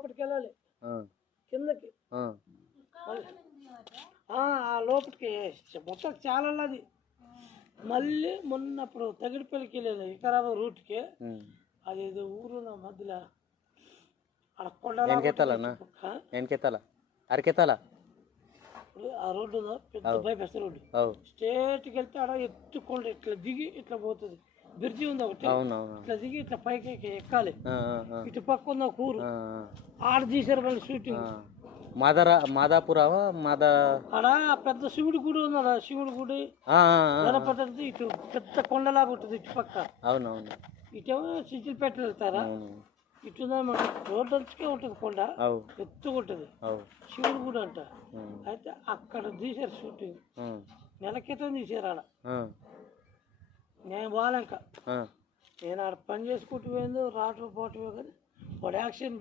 లోపలికి వెళ్ళాలి, కిందకి లోపలికి మొత్తం చాలా అది. మళ్ళీ మొన్నప్పుడు తగిడిపల్లికి వెళ్ళేది వికారాబాద్ రూట్కి, అదేదో ఊరు నా మధ్యలో అరకెత్తాల ఆ రోడ్డు పెద్ద బైపాస్ రోడ్డు, స్ట్రేట్కి వెళ్తే ఆడ ఎత్తుకొండ ఇట్లా దిగి ఇట్లా పోతుంది. బ్రిడ్జి ఉంది ఒకటి, ఇట్లా దిగి ఇట్లా పైకి ఎక్కాలి. ఇటు పక్క ఉంది ఒక ఊరు, ఆడ తీసారు మళ్ళీ షూటింగ్. మాదాపురావా ఆడ పెద్ద శివుడి గుడి ఉంది, శివుడి గుడి గణపతి. ఇటు పెద్ద కొండలాగా ఉంటుంది ఇటు పక్క. అవునవును. ఇటేమో సిద్దిపేట వెళ్తారా, ఇటు రోడ్డు అంచుకే ఉంటుంది కొండ, ఎత్తుగా ఉంటుంది శివుడి గుడి అంట. అయితే అక్కడ తీసారు షూటింగ్, నెల క్రితం తీసారు ఆడ. నేను బాగాలేక నేను ఆడ పని చేసుకుంటూ పోయిందో రావటం పోవటమే, కానీ వాడు యాక్షన్